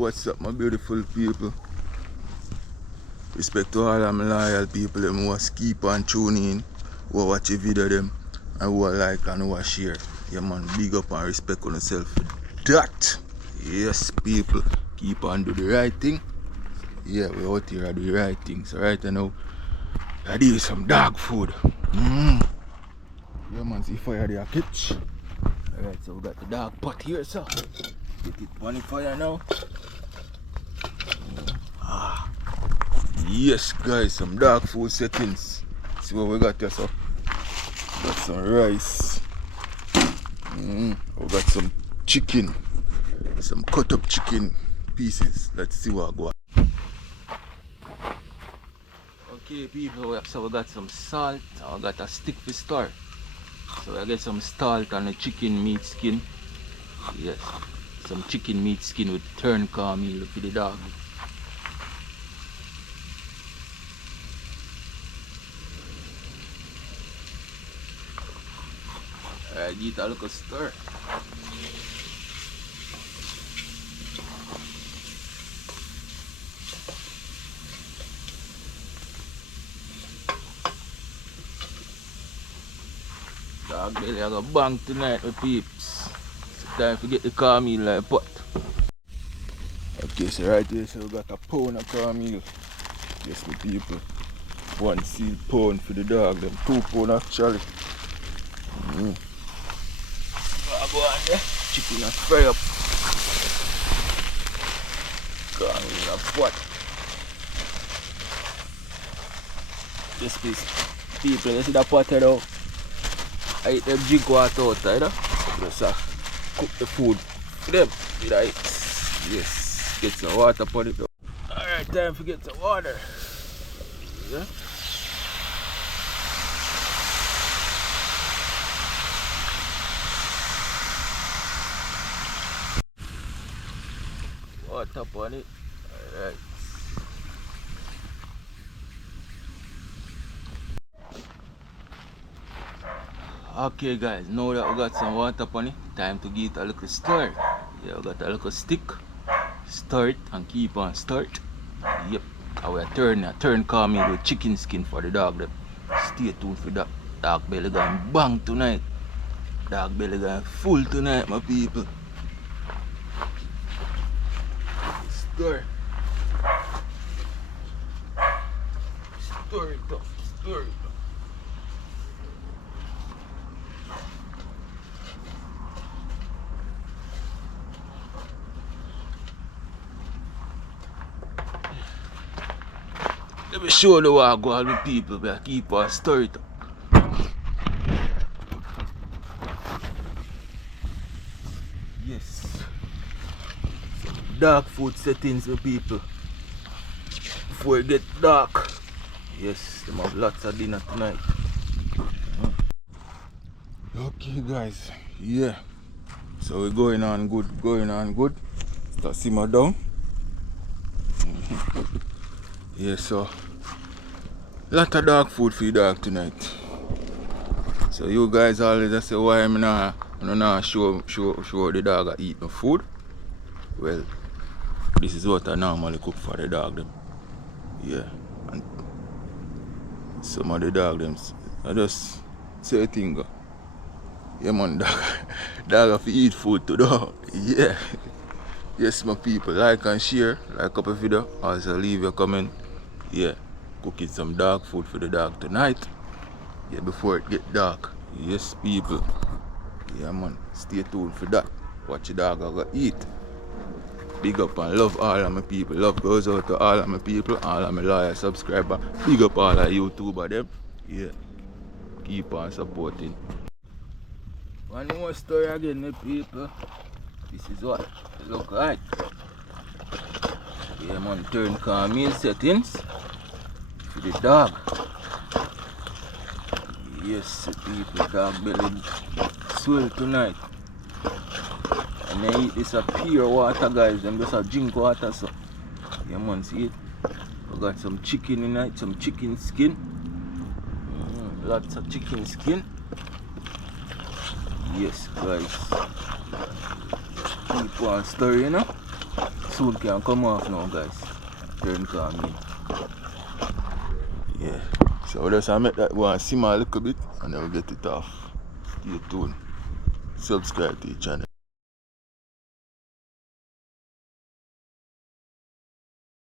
What's up, my beautiful people? Respect to all of my loyal people them who keep on tuning in, who watch the video them, and who like and who share. Yeah man, big up and respect on yourself for that. Yes people, keep on do the right thing. Yeah, we out here do the right thing. So right now, I do some dog food. Yeah man, see fire there catch. Alright, so we got the dog pot here, so get it on the fire now. Yes guys, some dog food settings. See what we got here, so got some rice. We got some chicken, some cut up chicken pieces. Let's see what I got. Okay people, so we got some salt. I got a stick for start. So I get some salt on the chicken meat skin. Yes, some chicken meat skin with turn cornmeal for the dog. Alright, give it a little stir. Dog belly I go bang tonight, my peeps. It's time to get the cornmeal like pot. Okay, so right here, so we got a pound of cornmeal. Yes, my people. 1 seed pound for the dog, them 2 pound actually. Go on there. Chicken and fry up. Cornmeal in a pot. Yes, please. People, you see that pot here now? I eat them drink water out, you know? Just cook the food for them. Right? Yes. Get some water on it. Alright, time to get some water. Yeah. Water on it. Alright. Okay guys, now that we got some water on it, time to give it a little stir. Yeah, we got a little stick. Stir it and keep on stir it. Yep. And we turn cornmeal with chicken skin for the dog them. Stay tuned for that. Dog belly going bang tonight. Dog belly going full tonight, my people. Stir. Stir it up. Stir it up. Let me show you what I go on with people, but I keep on stir it up. Yes. Some dark food settings with people. Before it get dark. Yes, they have lots of dinner tonight. Okay guys, yeah. So we're going on good. Start simmer down. Yeah, so lot of dog food for the dog tonight. So you guys always say why I'm not show the dog I eat no food. Well, this is what I normally cook for the dog them. Yeah, and some of the dog them I just say a thing. Yeah man, dog have to eat food too though. Yeah. Yes my people, like and share, like up a video, also leave your comment. Yeah, cooking some dog food for the dog tonight. Yeah, before it get dark. Yes people. Yeah man, stay tuned for that. Watch the dog I go eat. Big up and love all of my people. Love goes out to all of my people, all of my loyal subscribers. Big up all of YouTubers them. Yeah. Keep on supporting. One more story again, my people. This is what it look like. Yeah man, turn cornmeal settings for the dog. Yes people, dog belly swell tonight. And they eat this a pure water guys, them just a drink water so. Yeah man, see it? We got some chicken in it, some chicken skin. Lots of chicken skin. Yes guys. Keep on stirring, you know. soon can come off now, guys. Turn calm in. Yeah. So we'll just make that go and simmer a little bit and then we'll get it off. Stay tuned. Subscribe to the channel.